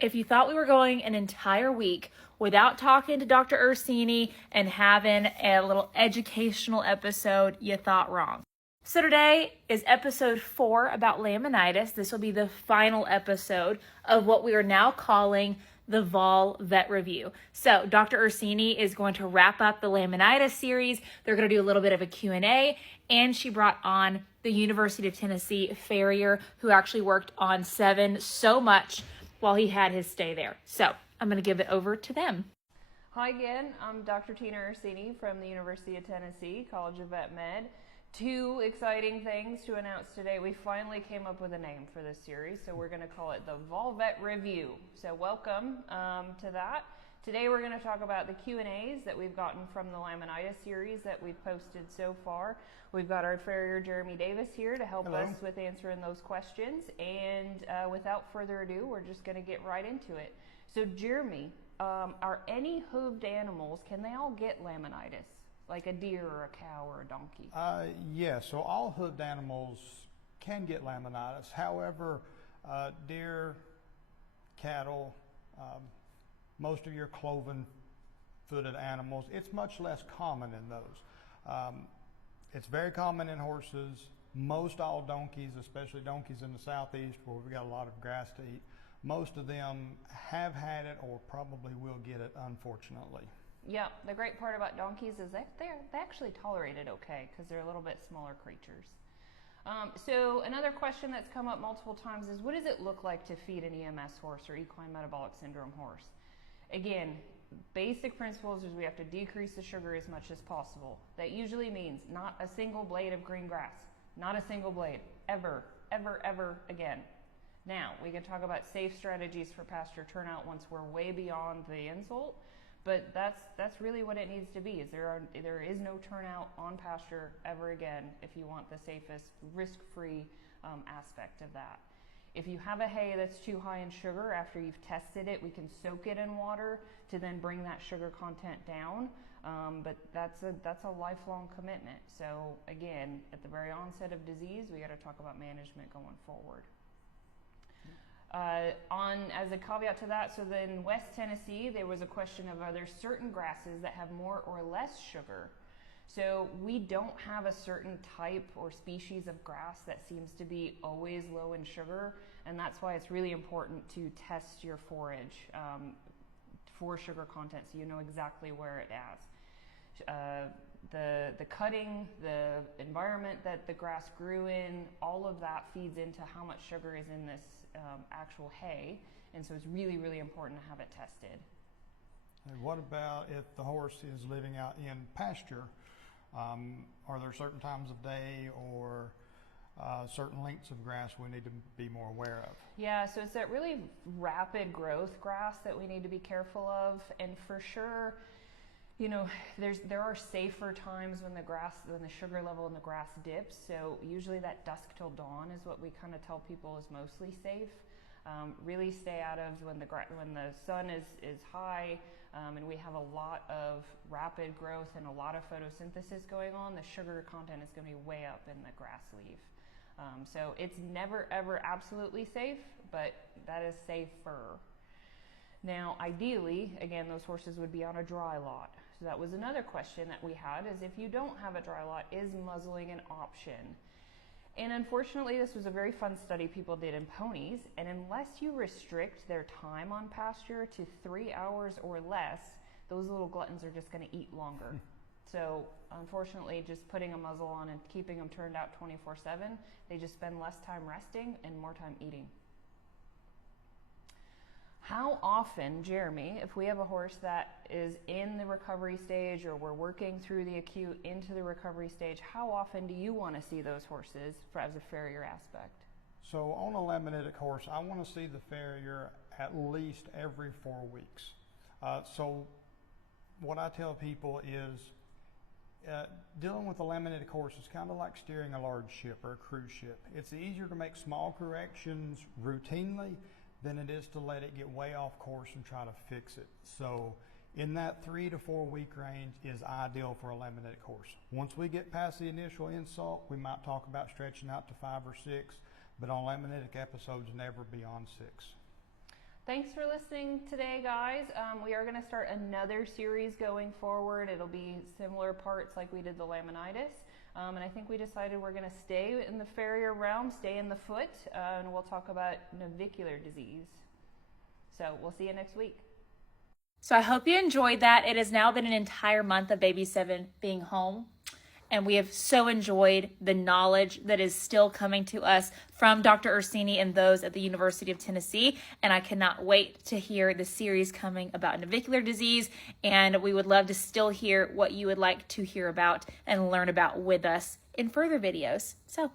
If you thought we were going an entire week without talking to Dr. Ursini and having a little educational episode, you thought wrong. So today is episode 4 about laminitis. This will be the final episode of what we are now calling the Vol Vet Review. So Dr. Ursini is going to wrap up the laminitis series. They're going to do a little bit of a Q&A, and she brought on the University of Tennessee farrier who actually worked on Seven so much while he had his stay there. So I'm going to give it over to them. Hi again, I'm Dr. Tina Ursini from the University of Tennessee, College of Vet Med. Two exciting things to announce today. We finally came up with a name for this series, so we're going to call it the Vol Vet Review. So welcome to that. Today we're going to talk about the Q&As that we've gotten from the laminitis series that we've posted so far. We've got our farrier Jeremy Davis here to help us with answering those questions. And without further ado, we're just going to get right into it. So Jeremy, are any hooved animals, can they all get laminitis? Like a deer or a cow or a donkey? Yes, so all hooved animals can get laminitis. However, deer, cattle, most of your cloven-footed animals, it's much less common in those. It's very common in horses. Most all donkeys, especially donkeys in the southeast where we've got a lot of grass to eat, most of them have had it or probably will get it, unfortunately. Yeah, the great part about donkeys is they actually tolerate it okay because they're a little bit smaller creatures. So another question that's come up multiple times is, what does it look like to feed an EMS horse or equine metabolic syndrome horse? Again, basic principles is we have to decrease the sugar as much as possible. That usually means not a single blade of green grass, not a single blade, ever, ever, ever again. Now, we can talk about safe strategies for pasture turnout once we're way beyond the insult. But that's really what it needs to be. Is there is no turnout on pasture ever again if you want the safest, risk-free aspect of that. If you have a hay that's too high in sugar, after you've tested it, we can soak it in water to then bring that sugar content down. But that's a lifelong commitment. So again, at the very onset of disease, we got to talk about management going forward. As a caveat to that, so then in West Tennessee, there was a question of are there certain grasses that have more or less sugar? So we don't have a certain type or species of grass that seems to be always low in sugar, and that's why it's really important to test your forage for sugar content so you know exactly where it is. The cutting, the environment that the grass grew in, all of that feeds into how much sugar is in this actual hay, and so it's really, really important to have it tested. And what about if the horse is living out in pasture? Are there certain times of day or certain lengths of grass we need to be more aware of? Yeah, so it's that really rapid growth grass that we need to be careful of, and for sure, you know, there are safer times when the sugar level in the grass dips. So usually that dusk till dawn is what we kind of tell people is mostly safe. Really stay out of when the sun is high and we have a lot of rapid growth and a lot of photosynthesis going on. The sugar content is going to be way up in the grass leaf. So it's never ever absolutely safe, but that is safer. Now, ideally, again, those horses would be on a dry lot. So that was another question that we had, is if you don't have a dry lot, is muzzling an option? And unfortunately, this was a very fun study people did in ponies, and unless you restrict their time on pasture to 3 hours or less, those little gluttons are just going to eat longer. So unfortunately, just putting a muzzle on and keeping them turned out 24/7, they just spend less time resting and more time eating. How often, Jeremy, if we have a horse that is in the recovery stage or we're working through the acute into the recovery stage, how often do you want to see those horses as a farrier aspect? So on a laminitic horse, I want to see the farrier at least every 4 weeks. So what I tell people is dealing with a laminitic horse is kind of like steering a large ship or a cruise ship. It's easier to make small corrections routinely than it is to let it get way off course and try to fix it. So in that 3 to 4 week range is ideal for a laminitic horse. Once we get past the initial insult, we might talk about stretching out to 5 or 6, but on laminitic episodes, never beyond 6. Thanks for listening today, guys. We are going to start another series going forward. It'll be similar parts like we did the laminitis. And I think we decided we're going to stay in the farrier realm, stay in the foot, and we'll talk about navicular disease. So we'll see you next week. So I hope you enjoyed that. It has now been an entire month of Baby 7 being home. And we have so enjoyed the knowledge that is still coming to us from Dr. Ursini and those at the University of Tennessee. And I cannot wait to hear the series coming about navicular disease. And we would love to still hear what you would like to hear about and learn about with us in further videos. So